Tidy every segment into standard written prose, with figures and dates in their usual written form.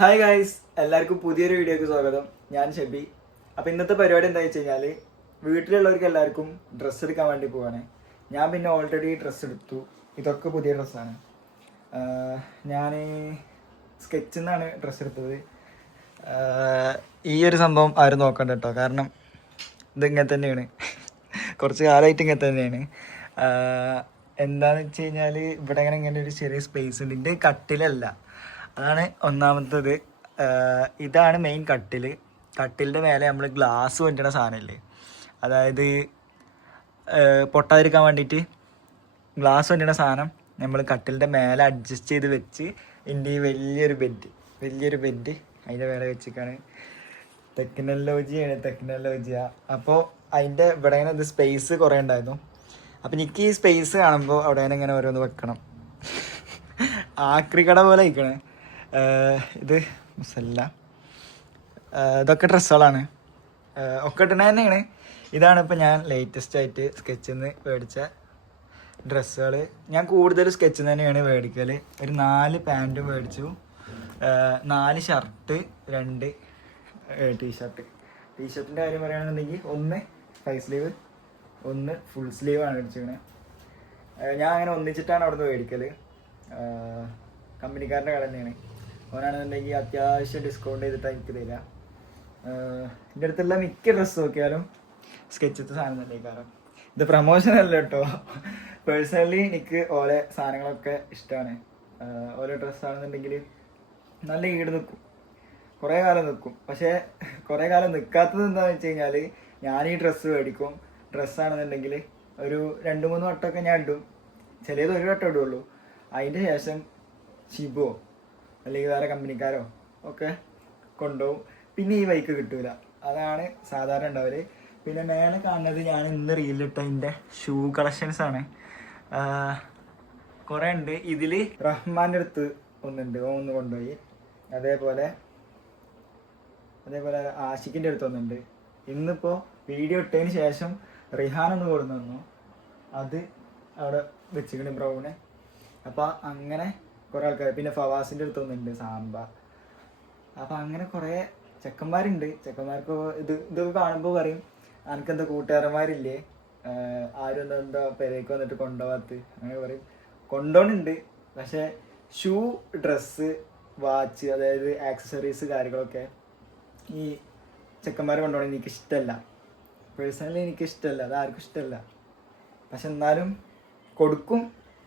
Hi guys, എല്ലാവർക്കും പുതിയൊരു വീഡിയോക്ക് സ്വാഗതം. ഞാൻ ഷെബി. അപ്പോൾ ഇന്നത്തെ പരിപാടി എന്താ വെച്ച് കഴിഞ്ഞാൽ വീട്ടിലുള്ളവർക്ക് എല്ലാവർക്കും ഡ്രസ്സ് എടുക്കാൻ വേണ്ടി പോവാണ്. ഞാൻ പിന്നെ ഓൾറെഡി ഡ്രസ്സ് എടുത്തു. ഇതൊക്കെ പുതിയ ഡ്രസ്സാണ്. ഞാൻ സ്കെച്ചിൽ നിന്നാണ് ഡ്രസ്സ് എടുത്തത്. ഈ ഒരു സംഭവം ആരും നോക്കണ്ട കേട്ടോ, കാരണം ഇതിങ്ങനെ തന്നെയാണ്. കുറച്ച് കാലമായിട്ട് ഇങ്ങനെ തന്നെയാണ്. എന്താണെന്ന് വെച്ച് കഴിഞ്ഞാൽ ഇവിടെ ഇങ്ങനെ ഒരു ചെറിയ സ്പേസ് ഉണ്ട്. ഇതിൻ്റെ കട്ടിലല്ല, അതാണ് ഒന്നാമത്തത്. ഇതാണ് മെയിൻ കട്ടിലിൻ്റെ മേലെ നമ്മൾ ഗ്ലാസ് കൊണ്ടുവരുന്ന സാധനമില്ലേ, അതായത് പൊട്ടാതിരിക്കാൻ വേണ്ടിയിട്ട് ഗ്ലാസ് കൊണ്ടുവരുന്ന സാധനം നമ്മൾ കട്ടിലിൻ്റെ മേലെ അഡ്ജസ്റ്റ് ചെയ്ത് വെച്ച് ഇതിൻ്റെ ഈ വലിയൊരു ബെഡ് അതിൻ്റെ മേലെ വെച്ചിട്ടാണ്. ടെക്നോളജിയ. അപ്പോൾ അതിൻ്റെ ഇവിടെ ഇങ്ങനെ ഇത് സ്പേസ് കുറേ ഉണ്ടായിരുന്നു. അപ്പം എനിക്ക് ഈ സ്പേസ് കാണുമ്പോൾ അവിടെ ഇങ്ങനെ ഓരോന്ന് വെക്കണം. ആക്രി കട പോലെ ഇരിക്കണേ. ഇത് മുസല്ല. ഇതൊക്കെ ഡ്രസ്സുകളാണ്, ഒക്കെ ഇട്ടണ തന്നെയാണ്. ഇതാണ് ഇപ്പം ഞാൻ ലേറ്റസ്റ്റ് ആയിട്ട് സ്കെച്ചിൽ നിന്ന് മേടിച്ച ഡ്രസ്സുകൾ. ഞാൻ കൂടുതൽ സ്കെച്ചിൽ നിന്ന് തന്നെയാണ് മേടിക്കൽ. ഒരു 4 പാൻറ്റും മേടിച്ചു, 4 ഷർട്ട്, 2 ടീഷർട്ടിൻ്റെ കാര്യം പറയുകയാണെന്നുണ്ടെങ്കിൽ 1 5 സ്ലീവ്, 1 ഫുൾ സ്ലീവാണ് മേടിച്ചിരിക്കണത്. ഞാൻ അങ്ങനെ ഒന്നിച്ചിട്ടാണ് അവിടെ നിന്ന് മേടിക്കൽ. കമ്പനിക്കാരൻ്റെ കട തന്നെയാണ്. അവനാണെന്നുണ്ടെങ്കിൽ അത്യാവശ്യം ഡിസ്കൗണ്ട് ചെയ്തിട്ടാണ് എനിക്ക് തരിക. എൻ്റെ അടുത്തുള്ള മിക്ക ഡ്രസ്സ് നോക്കിയാലും സ്കെച്ചത്തെ സാധനം തന്നെ. കാരണം ഇത് പ്രമോഷൻ അല്ല കേട്ടോ, പേഴ്സണലി എനിക്ക് ഓരോ സാധനങ്ങളൊക്കെ ഇഷ്ടമാണ്. ഓരോ ഡ്രസ്സാണെന്നുണ്ടെങ്കിൽ നല്ല ഈട് നിൽക്കും, കുറേ കാലം നിൽക്കും. പക്ഷേ കുറേ കാലം നിൽക്കാത്തത് എന്താണെന്ന് വെച്ച് കഴിഞ്ഞാൽ ഞാൻ ഈ ഡ്രസ്സ് മേടിക്കും. ഡ്രസ്സാണെന്നുണ്ടെങ്കിൽ ഒരു 2-3 വട്ടമൊക്കെ ഞാൻ ഇടും, ചിലത് ഒരു വട്ടം ഇടുള്ളൂ. അതിൻ്റെ ശേഷം ഷിബോ അല്ലെങ്കിൽ വേറെ കമ്പനിക്കാരോ ഒക്കെ കൊണ്ടുപോകും. പിന്നെ ഈ ബൈക്ക് കിട്ടൂല, അതാണ് സാധാരണ ഉണ്ടാവല്. പിന്നെ മേലെ കാണുന്നത് ഞാൻ ഇന്ന് റീലിട്ട അതിൻ്റെ ഷൂ കളക്ഷൻസാണ്. കുറേ ഉണ്ട്. ഇതിൽ റഹ്മാൻ്റെ അടുത്ത് ഒന്നുണ്ട്, ഒന്ന് കൊണ്ടുപോയി. അതേപോലെ ആഷിഖിൻ്റെ അടുത്ത് ഒന്നുണ്ട്. ഇന്നിപ്പോൾ വീഡിയോ ഇട്ടതിന് ശേഷം റിഹാൻ ഒന്ന് കൊടുന്നു തന്നു, അത് അവിടെ വെച്ചിട്ടുണ്ട്, ബ്രൗണ്. അപ്പോൾ അങ്ങനെ കുറേ ആൾക്കാർ. പിന്നെ ഫവാസിൻ്റെ അടുത്തൊന്നുണ്ട് സാമ്പ. അപ്പം അങ്ങനെ കുറേ ചെക്കന്മാരുണ്ട്. ചെക്കന്മാർക്ക് ഇതൊക്കെ കാണുമ്പോൾ പറയും, എനിക്കെന്താ കൂട്ടുകാരന്മാരില്ലേ, ആരും എന്താ പെരേക്ക് വന്നിട്ട് കൊണ്ടുപോകാത്ത, അങ്ങനെ പറയും. കൊണ്ടുപോകുന്നുണ്ട്, പക്ഷേ ഷൂ, ഡ്രസ്സ്, വാച്ച്, അതായത് ആക്സസറീസ് കാര്യങ്ങളൊക്കെ ഈ ചെക്കന്മാർ കൊണ്ടുപോകണമെങ്കിൽ എനിക്കിഷ്ടമല്ല. പേഴ്സണലി എനിക്കിഷ്ടമല്ല, അത് ആർക്കും ഇഷ്ടമല്ല. പക്ഷെ എന്നാലും കൊടുക്കും,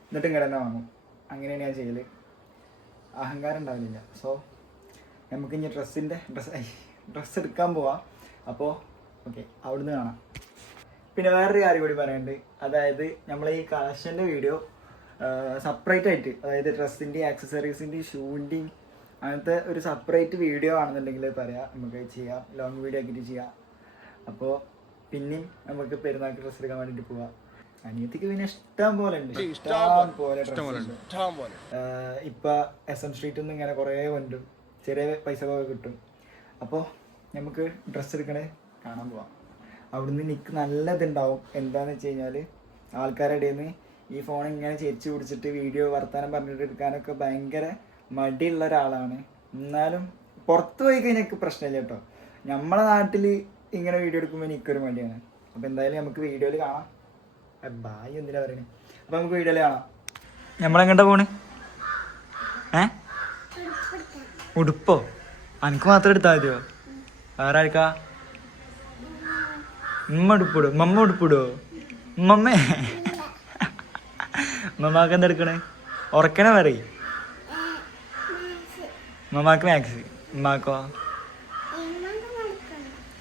എന്നിട്ട് ഇങ്ങനെ തന്നെ വാങ്ങും. അങ്ങനെയാണ് ഞാൻ ചെയ്യൽ. അഹങ്കാരം ഉണ്ടാവില്ല. സോ നമുക്ക് ഇനി ഡ്രസ്സ് എടുക്കാൻ പോവാം. അപ്പോൾ ഓക്കെ, അവിടുന്ന് കാണാം. പിന്നെ വേറൊരു കാര്യം കൂടി പറയാനുണ്ട്. അതായത് നമ്മൾ ഈ കളക്ഷൻ്റെ വീഡിയോ സെപ്പറേറ്റ് ആയിട്ട്, അതായത് ഡ്രസ്സിൻ്റെയും ആക്സസറീസിൻ്റെയും ഷൂവിൻ്റെയും അങ്ങനത്തെ ഒരു സെപ്പറേറ്റ് വീഡിയോ ആണെന്നുണ്ടെങ്കിൽ പറയാം, നമുക്ക് ചെയ്യാം. ലോങ് വീഡിയോ ആക്കിയിട്ട് ചെയ്യാം. അപ്പോൾ പിന്നെയും നമുക്ക് പെരുന്നാൾക്ക് ഡ്രസ്സ് എടുക്കാൻ വേണ്ടിയിട്ട് പോവാം. അനിയത്തിക്ക് പിന്നെ ഇഷ്ടം പോലെ ഉണ്ട്, ഇഷ്ടം പോലെ ഡ്രസ്സുണ്ട്. ഇപ്പം SM സ്ട്രീറ്റിൽ നിന്ന് ഇങ്ങനെ കുറേ കൊണ്ടും ചെറിയ പൈസകളൊക്കെ കിട്ടും. അപ്പോൾ നമുക്ക് ഡ്രസ്സ് എടുക്കണേ കാണാൻ പോവാം. അവിടുന്ന് എനിക്ക് നല്ലതുണ്ടാവും. എന്താണെന്ന് വെച്ച് കഴിഞ്ഞാൽ ആൾക്കാരുടെ ഇടയിൽ നിന്ന് ഈ ഫോൺ ഇങ്ങനെ ചെരിച്ച് പിടിച്ചിട്ട് വീഡിയോ വർത്താനം പറഞ്ഞിട്ട് എടുക്കാനൊക്കെ ഭയങ്കര മടിയുള്ള ഒരാളാണ്. എന്നാലും പുറത്ത് പോയി കഴിഞ്ഞാൽ എനിക്ക് പ്രശ്നമില്ല കേട്ടോ. നമ്മളെ നാട്ടിൽ ഇങ്ങനെ വീഡിയോ എടുക്കുമ്പോൾ എനിക്കൊരു മടിയാണ്. അപ്പോൾ എന്തായാലും നമുക്ക് വീഡിയോയിൽ കാണാം. ബായ് എന്തിനാ പറയണേ. അപ്പം നമുക്ക് വീഡിയോയിൽ കാണാം. നമ്മളെങ്ങോട്ടാ പോണ്? ഉടുപ്പോ? എനിക്ക് മാത്രം എടുത്താൽ മതിയോ? വേറെ ആർക്കാ? മമ്മ ഉടുപ്പിടുവോ? മമ്മേ മമ്മാക്ക് എന്താ എടുക്കണേ? ഉറക്കണ പറയും. മമ്മാക്ക് മാക്സ്, ഉമ്മാക്കോ?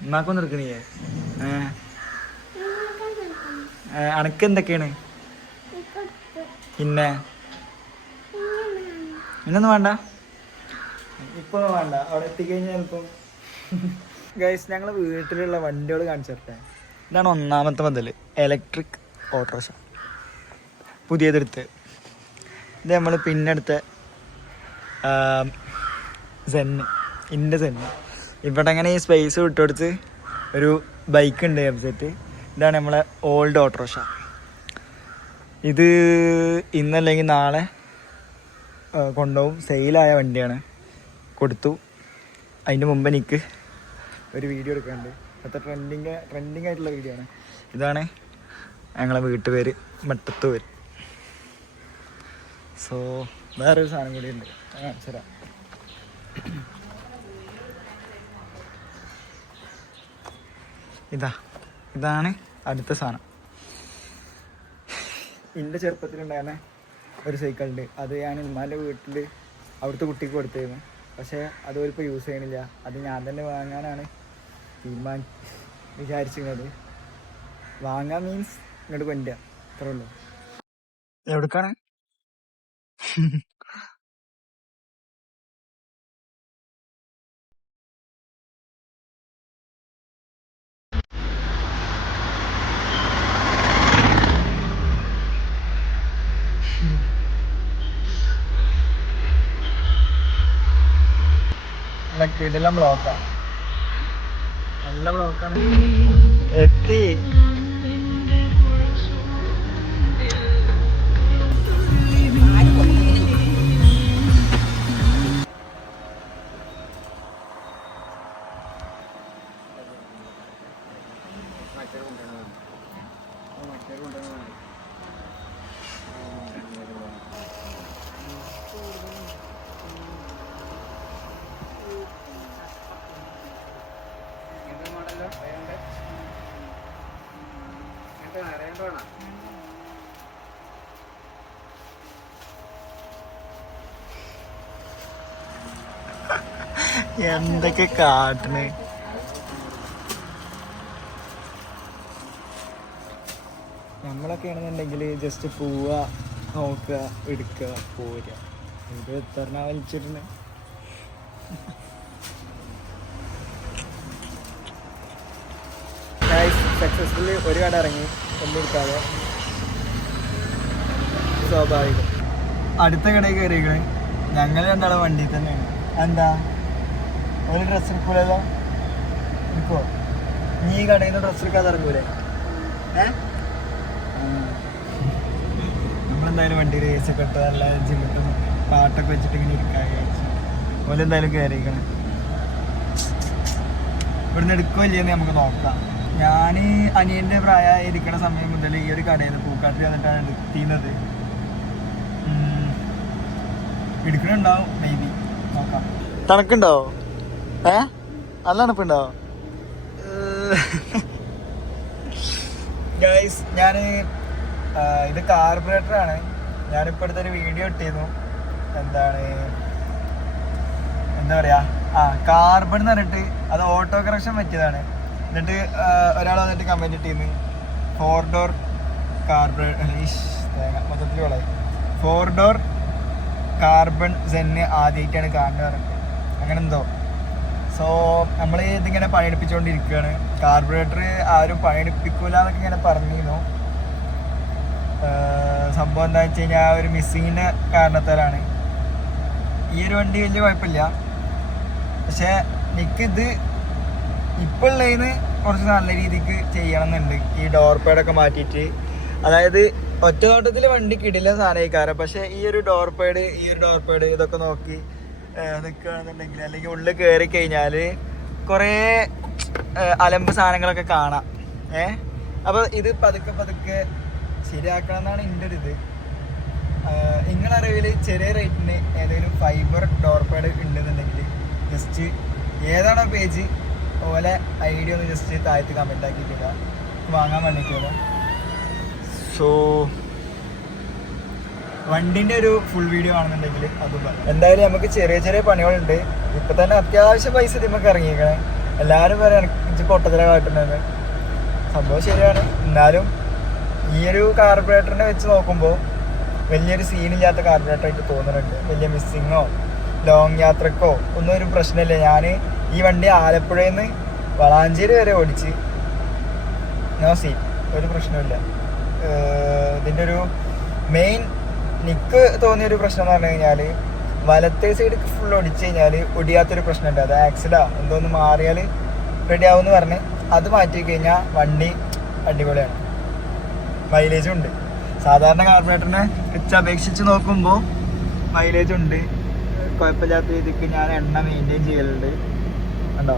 ഉമ്മാക്കൊന്നും എടുക്കണേ? അനക്ക് എന്തൊക്കെയാണ്? പിന്നെ ഇന്നൊന്നും വേണ്ട, ഇപ്പൊ വേണ്ട, അവിടെ എത്തിക്കഴിഞ്ഞാൽ ഇപ്പം. ഗൈസ്, ഞങ്ങൾ വീട്ടിലുള്ള വണ്ടികൾ കാണിച്ചിട്ടെ. ഇതാണ് ഒന്നാമത്തെ മുതൽ ഇലക്ട്രിക് ഓട്ടോറിക്ഷ, പുതിയതെടുത്ത്. ഇത് നമ്മൾ പിന്നെടുത്ത സെന്ന്. ഇവിടെ അങ്ങനെ ഈ സ്പേസ് വിട്ടുകൊടുത്ത് ഒരു ബൈക്ക് ഉണ്ട്, വെബ്സൈറ്റ്. ഇതാണ് നമ്മളെ ഓൾഡ് ഓട്ടോറിക്ഷ. ഇത് ഇന്നല്ലെങ്കിൽ നാളെ കൊണ്ടുപോകും. സെയിലായ വണ്ടിയാണ്. കൊടുത്തു. അതിൻ്റെ മുമ്പ് എനിക്ക് ഒരു വീഡിയോ എടുക്കാനുണ്ട്. അത്ര ട്രെൻഡിങ് ആയിട്ടുള്ള വീഡിയോ ആണ്. ഇതാണ് ഞങ്ങളെ വീട്ടുപേര്, മട്ടത്തൂർ. സോ വേറൊരു സാധനം കൂടി ഉണ്ട്, ശരി. ഇതാണ് അടുത്ത സാധനം. എൻ്റെ ചെറുപ്പത്തിലുണ്ടായിരുന്ന ഒരു സൈക്കിളുണ്ട്. അത് ഞാൻ ഉമ്മാൻ്റെ വീട്ടിൽ അവിടുത്തെ കുട്ടിക്ക് കൊടുത്തിരുന്നു. പക്ഷേ അത് ഒരിപ്പോൾ യൂസ് ചെയ്യണില്ല. അത് ഞാൻ തന്നെ വാങ്ങാനാണ് വിചാരിച്ചിരുന്നത്. വാങ്ങാൻ മീൻസ് ഇങ്ങോട്ട് കൊണ്ടുവരിക, അത്രേ ഉള്ളൂ. എവിടേക്കാണ്? കിടിലം ബ്ലോക്കാണ്, നല്ല ബ്ലോക്കാണ്. എത്തി. എന്തൊക്കെ കാട്ടണേ. നമ്മളൊക്കെ ആണെന്നുണ്ടെങ്കിൽ ജസ്റ്റ് പോവുക, നോക്കുക, എടുക്കുക, പോരുക. ഇത് എത്ര വലിച്ചിട്ടുണ്ട്. സക്സസ്ഫുള്ളി ഒരു കട ഇറങ്ങി, ഒന്നും എടുക്കാതെ. സ്വാഭാവികം. അടുത്ത കടയിൽ കയറിയിരിക്കണേ ഞങ്ങൾ രണ്ടാളും വണ്ടിയിൽ തന്നെയാണ്. എന്താ ഒരു ഡ്രസ്സ് എടുക്കൂലല്ലോ? എടുക്കുമോ? നീ ഈ കടയിൽ നിന്ന് ഡ്രസ്സ് എടുക്കാതെ ഇറങ്ങൂലേ? നമ്മളെന്തായാലും വണ്ടിയിൽ എ സി ഒക്കെ ഇട്ട് നല്ല ജിമ്മിട്ടും പാട്ടൊക്കെ വെച്ചിട്ട് ഇങ്ങനെ ഇരിക്കാൻ വിചാരിച്ചു. ഓലെന്തായാലും കയറിയിരിക്കണേ. ഇവിടുന്ന് എടുക്കുമല്ലേന്ന് നമുക്ക് നോക്കാം. ഞാൻ അനിയൻ്റെ പ്രായം ഇരിക്കുന്ന സമയം മുതൽ ഈ ഒരു കടയിൽ നിന്ന് പൂക്കാട്ടിൽ വന്നിട്ടാണ് എടുത്തിരുന്നത്. എടുക്കണുണ്ടാവും, മേ ബി, നോക്കാം. തണുക്കുണ്ടാവോ? നല്ല തണുപ്പുണ്ടാവോ? ഗൈസ്, ഞാൻ ഇത് കാർബറേറ്ററാണ്. ഞാനിപ്പോൾ അടുത്തൊരു വീഡിയോ ഇട്ടിരുന്നു. എന്താ പറയുക, കാർബൺ എന്ന് പറഞ്ഞിട്ട് അത് ഓട്ടോ കറക്ഷൻ പറ്റിയതാണ്. എന്നിട്ട് ഒരാൾ വന്നിട്ട് കമൻറ്റ് ഇട്ടിരുന്നു, 4 ഡോർ കാർബൺ മൊത്തത്തിൽ വളരെ 4 ഡോർ കാർബൺ സെന്ന് ആദ്യമായിട്ടാണ് കാണുന്നത് പറഞ്ഞിട്ട് അങ്ങനെ എന്തോ. സോ നമ്മൾ ഇതിങ്ങനെ പണിയെടുപ്പിച്ചുകൊണ്ടിരിക്കുകയാണ്. കാർബറേറ്റർ ആരും പണിയെടുപ്പിക്കൂല എന്നൊക്കെ ഇങ്ങനെ പറഞ്ഞിരുന്നു. സംഭവം എന്താ വെച്ച് കഴിഞ്ഞാൽ ഒരു മിസ്സിങ്ങിൻ്റെ കാരണത്താലാണ്. ഈ ഒരു വണ്ടി വലിയ കുഴപ്പമില്ല, പക്ഷേ എനിക്കിത് ഇപ്പോൾ ഉള്ളതിന് കുറച്ച് നല്ല രീതിക്ക് ചെയ്യണം എന്നുണ്ട്. ഈ ഡോർ പാഡൊക്കെ മാറ്റിയിട്ട്, അതായത് ഒറ്റ നോട്ടത്തിൽ വണ്ടി കിടില്ല സാധനക്കാരം. പക്ഷേ ഈ ഒരു ഡോർ പാഡ് ഇതൊക്കെ നോക്കി നിൽക്കുകയാണെന്നുണ്ടെങ്കിൽ, അല്ലെങ്കിൽ ഉള്ളിൽ കയറി കഴിഞ്ഞാൽ കുറേ അലമ്പ് സാധനങ്ങളൊക്കെ കാണാം. അപ്പോൾ ഇത് പതുക്കെ ശരിയാക്കണം എന്നാണ് എൻ്റെ ഒരു ഇത്. നിങ്ങളുടെ അറിവിൽ ചെറിയ റേറ്റിന് ഏതെങ്കിലും ഫൈബർ ഡോർ പാഡ് ഉണ്ടെന്നുണ്ടെങ്കിൽ ജസ്റ്റ് ഏതാണോ പേജ് അതുപോലെ ഐഡിയ ഒന്ന് ജസ്റ്റ് താഴത്ത് കമൻ്റ് ആക്കിയിട്ടില്ല, വാങ്ങാൻ വേണ്ടിയിട്ടുള്ള. സോ വണ്ടിൻ്റെ ഒരു ഫുൾ വീഡിയോ ആണെന്നുണ്ടെങ്കിൽ അതും പറയാം. എന്തായാലും നമുക്ക് ചെറിയ പണികളുണ്ട്. ഇപ്പം തന്നെ അത്യാവശ്യം പൈസ നമുക്ക് ഇറങ്ങിയിരിക്കണേ. എല്ലാവരും പറയാൻ എനിക്ക് പൊട്ടത്തില കാട്ടുന്നത് സംഭവം ശരിയാണ്. എന്നാലും ഈ ഒരു കാർബറേറ്ററിനെ വെച്ച് നോക്കുമ്പോൾ വലിയൊരു സീനില്ലാത്ത കാർബറേറ്ററായിട്ട് തോന്നുന്നുണ്ട്. വലിയ മിസ്സിങ്ങോ ലോങ് യാത്രക്കോ ഒന്നും ഒരു പ്രശ്നമില്ല. ഞാൻ ഈ വണ്ടി ആലപ്പുഴയിൽ നിന്ന് വളാഞ്ചേരി വരെ ഓടിച്ച് നോ സീൻ, ഒരു പ്രശ്നമില്ല. ഇതിൻ്റെ ഒരു മെയിൻ എനിക്ക് തോന്നിയൊരു പ്രശ്നം എന്ന് പറഞ്ഞു കഴിഞ്ഞാൽ, വലത്തെ സൈഡ് ഫുൾ ഓടിച്ചു കഴിഞ്ഞാൽ ഒടിയാത്തൊരു പ്രശ്നമുണ്ട്. അത് ആക്സിലാ എന്തോന്ന് മാറിയാൽ റെഡി ആവുമെന്ന് പറഞ്ഞ് അത് മാറ്റി കഴിഞ്ഞാൽ വണ്ടി അടിപൊളിയാണ്, മൈലേജും ഉണ്ട്. സാധാരണ കാർബറേറ്ററിനെ വെച്ച് അപേക്ഷിച്ച് നോക്കുമ്പോൾ മൈലേജ് ഉണ്ട്. കുഴപ്പമില്ലാത്ത രീതിക്ക് ഞാൻ എണ്ണ മെയിൻറ്റെയിൻ ചെയ്യലുണ്ട്. കണ്ടോ?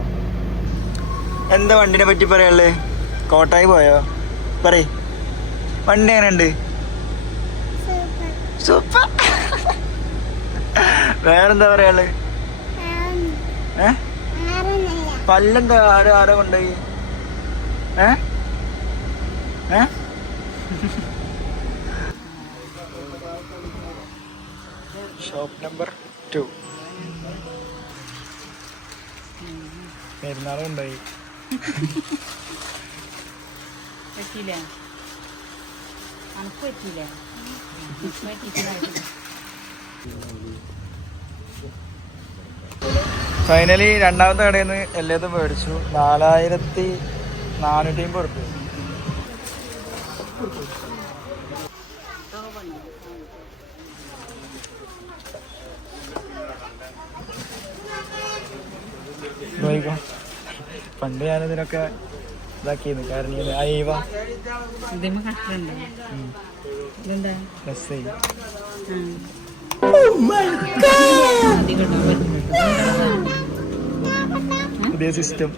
എന്താ വണ്ടിനെ പറ്റി പറയാനുള്ളത്? കോട്ടായി പോയോ? പറയ്, വണ്ടി എങ്ങനെയുണ്ട്? സൂപ്പർ. വേറെന്താ പറയാനുള്ളത്? പല്ലെന്താ ആരോ കൊണ്ടുപോയി? ഷോപ്പ് നമ്പർ 2 പെരുന്നാളും ഉണ്ടായി. ഫൈനലി രണ്ടാമത്തെ കടയിൽ നിന്ന് എല്ലാതും മേടിച്ചു. 4450 ഉറുപ്പിക. പണ്ട് ഞാനിതിനൊക്കെ ഇതാക്കിയിരുന്നു. കാരണം പുതിയ സിസ്റ്റം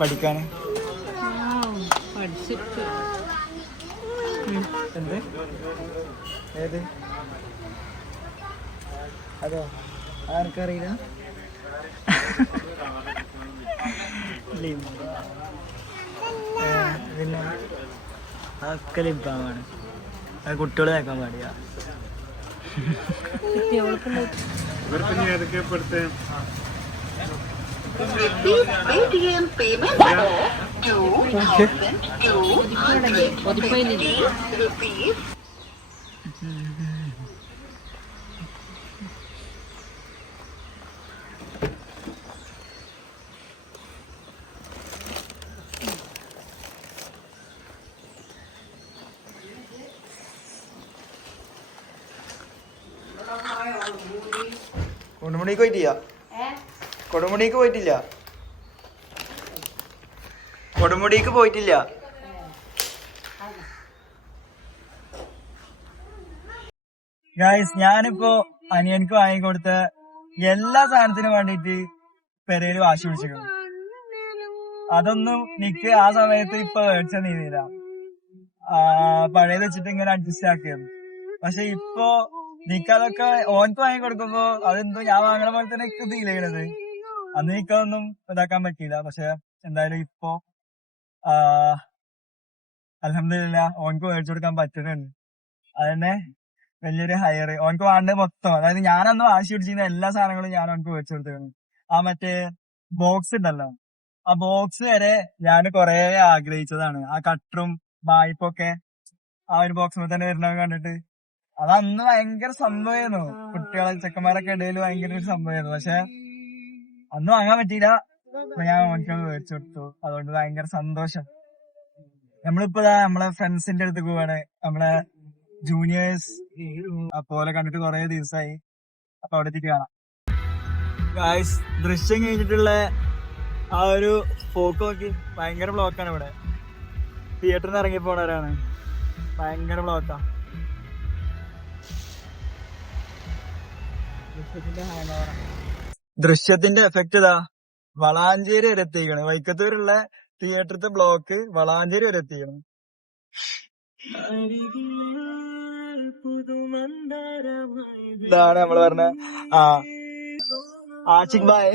പഠിക്കാന്. എന്ത്? ഏത്? അതോ ആർക്കറിയില്ല. പിന്നെ അതൊക്കെ ലിപ്പാണ്. അത് കുട്ടികൾ കേൾക്കാൻ പാടില്ല. കൊടുമുടിക്ക് പോയിട്ടില്ല. കൊടുമുടിക്ക് പോയിട്ടില്ല. കൊടുമുടിക്ക് പോയിട്ടില്ല. ഗായ്സ്, ഞാനിപ്പോ അനിയനക്ക് വാങ്ങിക്കൊടുത്ത എല്ലാ സാധനത്തിനും വേണ്ടിട്ട് പെരയില് വാശി പിടിച്ചിരുന്നു. അതൊന്നും നിക്ക് ആ സമയത്ത് ഇപ്പൊ മേടിച്ച നീതിയില്ല. പഴയത് വെച്ചിട്ട് ഇങ്ങനെ അഡ്ജസ്റ്റ് ആക്കിയത്. പക്ഷെ ഇപ്പൊ നിക്കതൊക്കെ ഓൻക്ക് വാങ്ങിക്കൊടുക്കുമ്പോ അതെന്തോ ഞാൻ വാങ്ങണ പോലെ തന്നെ എനിക്ക് ഫീൽ ചെയ്യണത്. അന്ന് നിക്കതൊന്നും ഇതാക്കാൻ പറ്റിയില്ല. പക്ഷെ എന്തായാലും ഇപ്പൊ അൽഹംദുലില്ലാ ഓൻക്ക് മേടിച്ചു കൊടുക്കാൻ പറ്റുന്നുണ്ട്. അതന്നെ വലിയൊരു ഹയർ. ഓൻക്ക് വേണ്ടത് മൊത്തം, അതായത് ഞാനന്ന് വാശി പിടിച്ചിരുന്ന എല്ലാ സാധനങ്ങളും ഞാൻ ഓൻക്ക് മേടിച്ചു കൊടുത്തിരുന്നു. ആ മറ്റേ ബോക്സ് ഉണ്ടല്ലോ, ആ ബോക്സ് വരെ ഞാൻ കൊറേ ആഗ്രഹിച്ചതാണ്. ആ കട്ടറും വായ്പൊക്കെ ആ ഒരു ബോക്സിൽ തന്നെ വരുന്നത് കണ്ടിട്ട് അതന്ന് ഭയങ്കര സംഭവമായിരുന്നു. കുട്ടികളെ ചെക്കന്മാരൊക്കെ ഇടയിൽ ഭയങ്കര ഒരു സംഭവമായിരുന്നു. പക്ഷെ അന്ന് വാങ്ങാൻ പറ്റിയില്ല. അപ്പൊ ഞാൻ ഓൻക്ക് മേടിച്ചു കൊടുത്തു. അതുകൊണ്ട് ഭയങ്കര സന്തോഷം. നമ്മളിപ്പോ നമ്മളെ ഫ്രണ്ട്സിന്റെ അടുത്ത് പോവാണ്. നമ്മളെ ജൂനിയേഴ്സ് അപ്പോലെ കണ്ടിട്ട് കൊറേ ദിവസമായി. അപ്പൊ അവിടെ എത്തിയിട്ട് കാണാം. ഗായ്സ്, ദൃശ്യം കഴിഞ്ഞിട്ടുള്ള ആ ഒരു പോക്ക് നോക്കി. ഭയങ്കര ബ്ലോക്കാണ് ഇവിടെ. തിയേറ്ററിൽ നിന്ന് ഇറങ്ങി പോണവരാണ്. ഭയങ്കര ബ്ലോക്കാ. ദൃശ്യത്തിന്റെ എഫക്ട് ഇതാ വളാഞ്ചേരി വരെ എത്തിക്കണം. വൈക്കത്തൂരുള്ള തിയേറ്ററിലത്തെ ബ്ലോക്ക് വളാഞ്ചേരി വരെ എത്തിക്കണം. ഇതാണ് നമ്മള് പറഞ്ഞ ആഷിഖ് ഭായ്.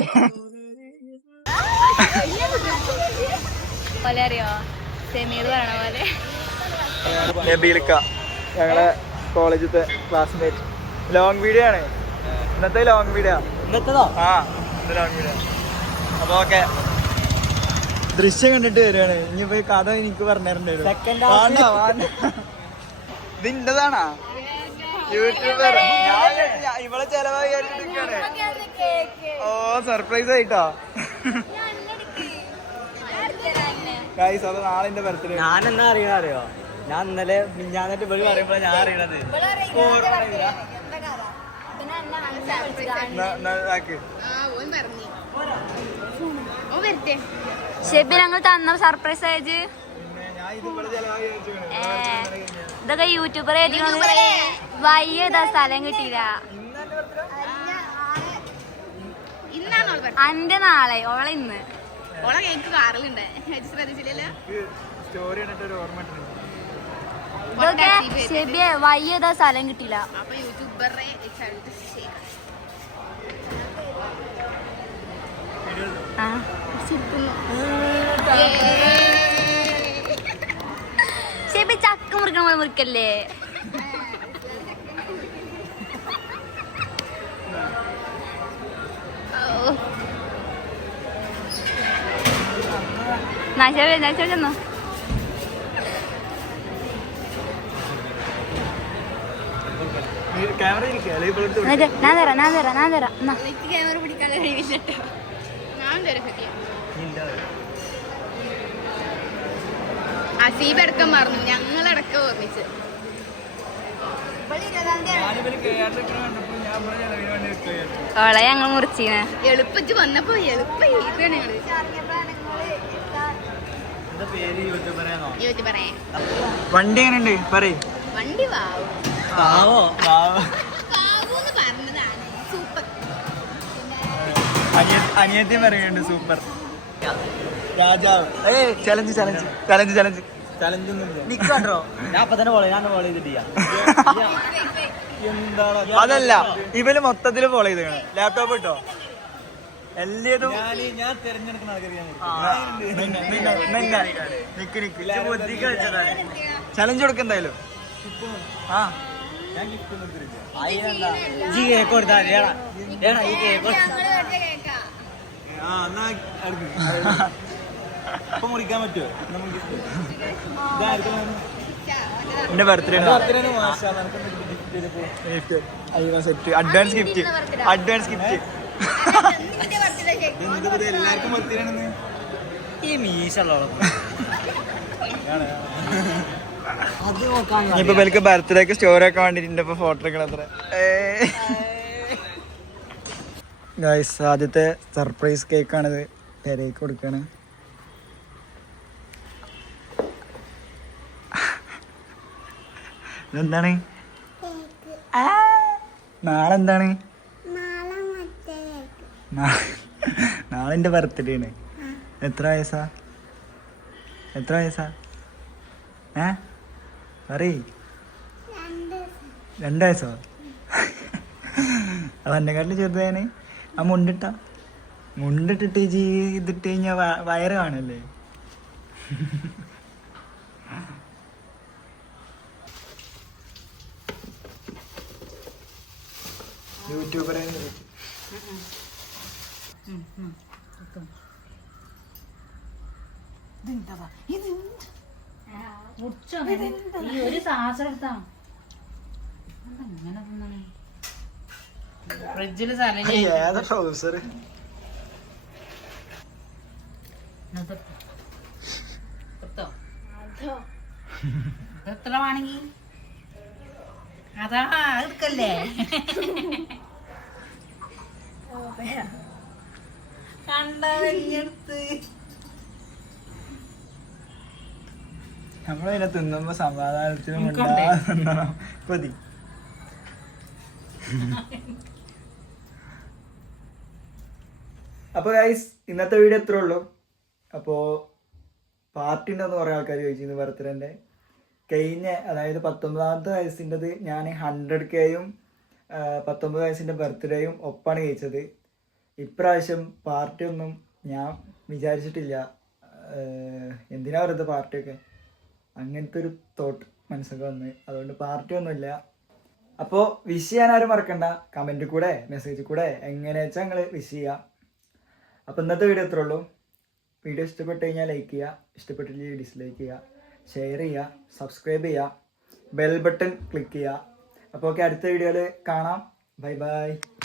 നബീൽക്ക, ഞങ്ങളെ കോളേജത്തെ ക്ലാസ്മേറ്റ്. ലോങ് വീഡിയോ ആണ് ഇന്നത്തെ. ലോങ് വീഡിയോ ഇന്നത്തേതോ? ഇന്ന് ലോങ് വീഡിയോ. അപ്പൊ ഓക്കെ, ദൃശ്യം കണ്ടിട്ട് വരുവാണ്. ഇനിയിപ്പോ കഥ എനിക്ക് പറഞ്ഞിട്ടുണ്ട്. ഇതിൻ്റെതാണാ യൂട്യൂബർ? ഇവളെ ചെലവായി വിചാരിച്ചിരിക്കാണ്. ഓ, സർപ്രൈസ് ആയിട്ടോ. ഗൈസ്, അത് നാളെ എന്റെ ബർത്ത്ഡേ. ഞാനെന്നാ അറിയോ? ഞാൻ ഇന്നലെ മിഞ്ഞാന്നിട്ട് ഇവള് പറയുമ്പോ ഞാൻ അറിയണത്. ഷെബി ഞങ്ങൾ തന്ന സർപ്രൈസ് ആയത് ഇതൊക്കെ യൂട്യൂബർ വയ്യതാ സ്ഥലം കിട്ടിയില്ല. അന്റെ നാളെ ഓളെ ഇന്ന് ഓളെ കേക്ക് കാറിലുണ്ട് ശ്രദ്ധിച്ചില്ലല്ലോ. ഇതൊക്കെ ശരിയെ വയ്യതാ സ്ഥലം കിട്ടിയില്ല. അപ്പൊ യൂട്യൂബറെ ശരി ചക്ക മുറിക്കണ പോലെ മുറിക്കല്ലേ. ചെന്നോ ഞാൻ തരാം ക്യാമറ പിടിക്കാൻ കഴിവില്ല. അസീബടക്കം മറന്നു, ഞങ്ങളടക്കം ഓർമ്മിച്ച്. ഓളെ ഞങ്ങൾ മുറിച്ചീന് എളുപ്പിച്ച് വന്നപ്പോ എളുപ്പം വണ്ടി എങ്ങനെയുണ്ട് പറയ്. വണ്ടി അനിയത്തിയും പറയുന്നുണ്ട് സൂപ്പർ. രാജാവ് challenge challenge challenge challenge challenge നിക്കോ ഞാൻ അപ്പൊ തന്നെ ഫോളോ ചെയ്തിട്ടില്ല. അതല്ല ഇവര് മൊത്തത്തില് ഫോളോ ചെയ്തേക്കണം. ലാപ്ടോപ്പ് ഇട്ടോ എല്ലേതും ഞാൻ തിരഞ്ഞെടുക്കുന്ന ചലഞ്ച് കൊടുക്ക എന്തായാലും. ആ കേക്ക് കൊടുത്താ ഈ കേക്ക് അപ്പൊ മുറിക്കാൻ പറ്റുമോ നമുക്ക്? എന്റെ ബർത്ത്ഡേ അഡ്വാൻസ് ഗിഫ്റ്റ് എല്ലാവർക്കും ബർത്ത്ഡേ ആണെന്ന് ഈ മീശുള്ള ഇപ്പൊ എനിക്ക് ബർത്ത്ഡേക്ക് സ്റ്റോറി ഒക്കെ വേണ്ടിട്ട് ഇപ്പൊ ഫോട്ടോ എടുക്കണം അത്ര. ഗൈസ് ആദ്യത്തെ സർപ്രൈസ് കേക്കാണിത്. പെരേക്ക് കൊടുക്കാണ്. ഇതെന്താണ്? നാളെ എന്താണ്? നാളെ എന്റെ ബർത്ത്ഡേ ആണ്. എത്ര വയസ്സാ? പറയ്. 2 വയസ്സോ? അത് എന്നെക്കാട്ടിൽ ചെറുതാണ്. ആ മുണ്ടിട്ടിട്ട് ഇതിട്ട് കഴിഞ്ഞാ വയറ് കാണല്ലേ. യൂട്യൂബറെ ഒരു സാഹസം എടുത്താ ഫ്രിഡ്ജില് ഏതാ ട്രൗസർ? എത്ര വേണമെങ്കിൽ അതാ എടുക്കല്ലേ. കണ്ടടുത്ത് നമ്മളതിനെ തിന്നുമ്പോ സമാധാനത്തിനും മതി. അപ്പോൾ ഗൈസ് ഇന്നത്തെ വീഡിയോ എത്രേ ഉള്ളൂ. അപ്പോൾ പാർട്ടി ഉണ്ടെന്ന് കുറേ ആൾക്കാർ ചോദിച്ചിരുന്നു ബർത്ത്ഡേൻ്റെ. കഴിഞ്ഞ അതായത് 19ാമത്തെ വയസ്സിൻ്റെത് ഞാൻ 100Kയും 19 വയസ്സിൻ്റെ ബർത്ത്ഡേയും ഒപ്പാണ് കഴിച്ചത്. ഇപ്രാവശ്യം പാർട്ടി ഒന്നും ഞാൻ വിചാരിച്ചിട്ടില്ല. എന്തിനാ വെറുതെ പാർട്ടിയൊക്കെ, അങ്ങനത്തെ ഒരു തോട്ട് മനസ്സൊക്കെ വന്ന്. അതുകൊണ്ട് പാർട്ടി ഒന്നുമില്ല. അപ്പോൾ വിഷ് ചെയ്യാൻ ആരും മറക്കണ്ട. കമൻറ്റിൽ കൂടെ മെസ്സേജിൽ കൂടെ എങ്ങനെ വെച്ചാൽ നിങ്ങൾ വിഷ് ചെയ്യുക. അപ്പോൾ ഇന്നത്തെ വീഡിയോ എത്രേ ഉള്ളൂ. വീഡിയോ ഇഷ്ടപ്പെട്ട് കഴിഞ്ഞാൽ ലൈക്ക് ചെയ്യുക, ഇഷ്ടപ്പെട്ടില്ലെങ്കിൽ ഡിസ്ലൈക്ക് ചെയ്യുക, ഷെയർ ചെയ്യുക, സബ്സ്ക്രൈബ് ചെയ്യുക, ബെൽ ബട്ടൺ ക്ലിക്ക് ചെയ്യുക. അപ്പോൾ ഓക്കെ, അടുത്ത വീഡിയോയിൽ കാണാം. Bye bye.